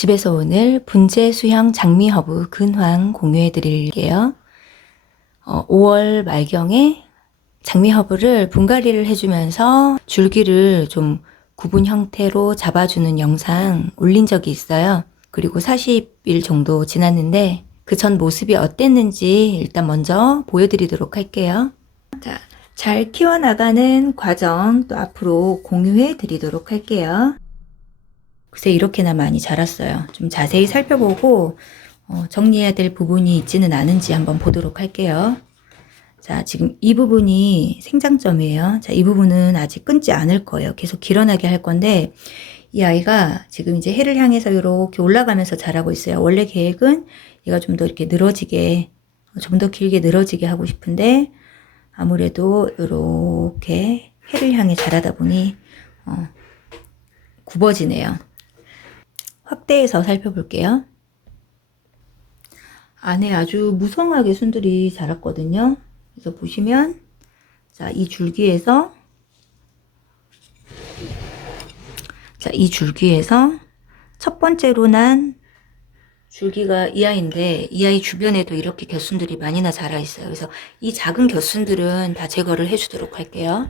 집에서 오늘 분재 수형 장미 허브 근황 공유해 드릴게요. 어, 5월 말경에 장미 허브를 분갈이를 해주면서 줄기를 좀 구분 형태로 잡아주는 영상 올린 적이 있어요. 그리고 40일 정도 지났는데 그 전 모습이 어땠는지 일단 먼저 보여드리도록 할게요. 자, 잘 키워나가는 과정 또 앞으로 공유해 드리도록 할게요. 글쎄 이렇게나 많이 자랐어요. 좀 자세히 살펴보고 어, 정리해야 될 부분이 있지는 않은지 한번 보도록 할게요. 자, 지금 이 부분이 생장점이에요. 자, 이 부분은 아직 끊지 않을 거예요. 계속 길어나게 할 건데 이 아이가 지금 이제 해를 향해서 이렇게 올라가면서 자라고 있어요. 원래 계획은 얘가 좀 더 이렇게 늘어지게 좀 더 길게 늘어지게 하고 싶은데 아무래도 이렇게 해를 향해 자라다 보니 어, 굽어지네요. 확대해서 살펴볼게요. 안에 아주 무성하게 순들이 자랐거든요. 그래서 보시면 자, 이 줄기에서 자, 이 줄기에서 첫 번째로 난 줄기가 이 아이인데 이 아이 주변에도 이렇게 곁순들이 많이나 자라 있어요. 그래서 이 작은 곁순들은 다 제거를 해주도록 할게요.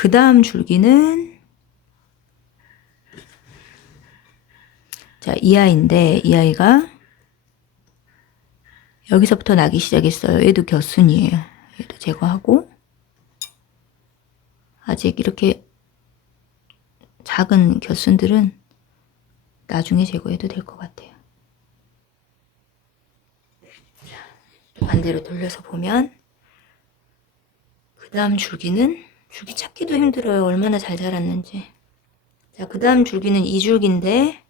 그 다음 줄기는 자, 이 아이인데 이 아이가 여기서부터 나기 시작했어요. 얘도 곁순이에요. 얘도 제거하고 아직 이렇게 작은 곁순들은 나중에 제거해도 될 것 같아요. 자, 반대로 돌려서 보면 그 다음 줄기는 줄기 찾기도 힘들어요. 얼마나 잘 자랐는지. 자, 그 다음 줄기는 이 줄기인데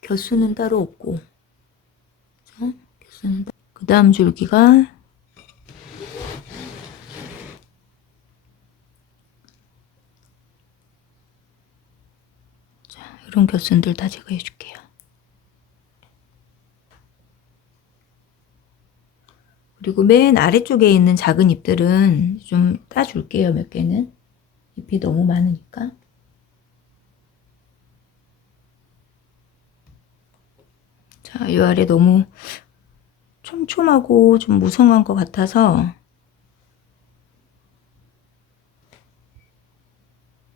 곁수는 따로 없고. 자, 곁수는 따... 그 다음 줄기가 자, 이런 곁순들 다 제거해 줄게요. 그리고 맨 아래쪽에 있는 작은 잎들은 좀 따줄게요, 몇 개는. 잎이 너무 많으니까. 자, 이 아래 너무 촘촘하고 좀 무성한 것 같아서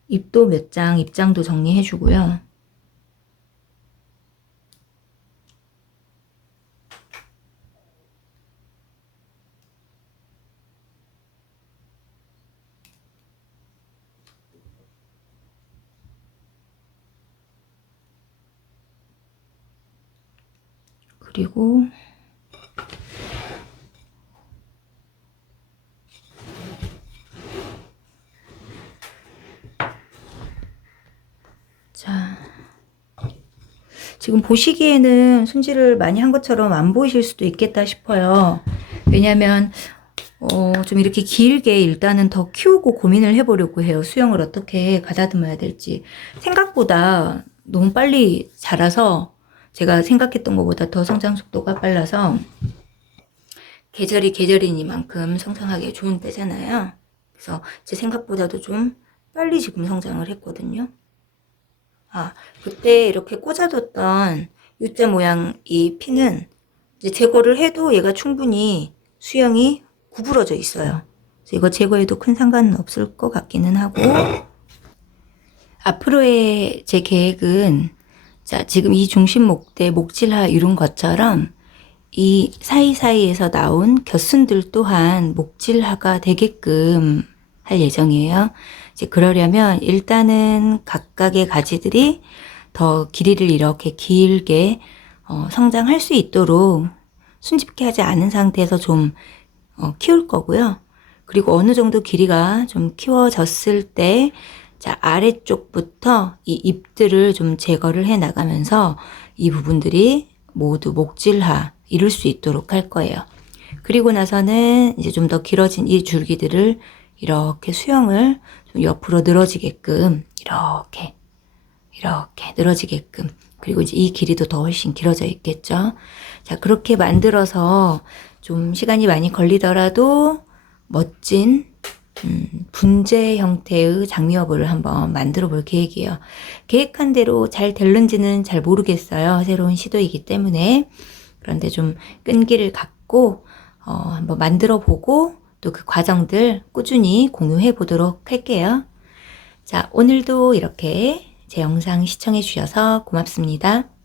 잎도 몇 장, 잎장도 정리해 주고요. 그리고 자 지금 보시기에는 손질을 많이 한 것처럼 안 보이실 수도 있겠다 싶어요. 왜냐면 어, 좀 이렇게 길게 일단은 더 키우고 고민을 해보려고 해요. 수영을 어떻게 가다듬어야 될지. 생각보다 너무 빨리 자라서 제가 생각했던 것보다 더 성장 속도가 빨라서 계절이 계절이니만큼 성장하기 좋은 때잖아요. 그래서 제 생각보다도 좀 빨리 지금 성장을 했거든요. 아, 그때 이렇게 꽂아뒀던 U자 모양 이 피는 이제 제거를 해도 얘가 충분히 수영이 구부러져 있어요. 그래서 이거 제거해도 큰 상관은 없을 것 같기는 하고 앞으로의 제 계획은 자, 지금 이 중심 목대, 목질하 이룬 것처럼 이 사이사이에서 나온 곁순들 또한 목질하가 되게끔 할 예정이에요. 이제 그러려면 일단은 각각의 가지들이 더 길이를 이렇게 길게 어, 성장할 수 있도록 순집게 하지 않은 상태에서 좀 어, 키울 거고요. 그리고 어느 정도 길이가 좀 키워졌을 때 자, 아래쪽부터 이 잎들을 좀 제거를 해 나가면서 이 부분들이 모두 목질화 이룰 수 있도록 할 거예요. 그리고 나서는 이제 좀 더 길어진 이 줄기들을 이렇게 수영을 좀 옆으로 늘어지게끔 이렇게 이렇게 늘어지게끔 그리고 이제 이 길이도 더 훨씬 길어져 있겠죠. 자, 그렇게 만들어서 좀 시간이 많이 걸리더라도 멋진 음, 분재 형태의 장미허브를 한번 만들어 볼 계획이에요. 계획한 대로 잘 될는지는 잘 모르겠어요. 새로운 시도이기 때문에. 그런데 좀 끈기를 갖고 어, 한번 만들어 보고 또 그 과정들 꾸준히 공유해 보도록 할게요. 자, 오늘도 이렇게 제 영상 시청해 주셔서 고맙습니다.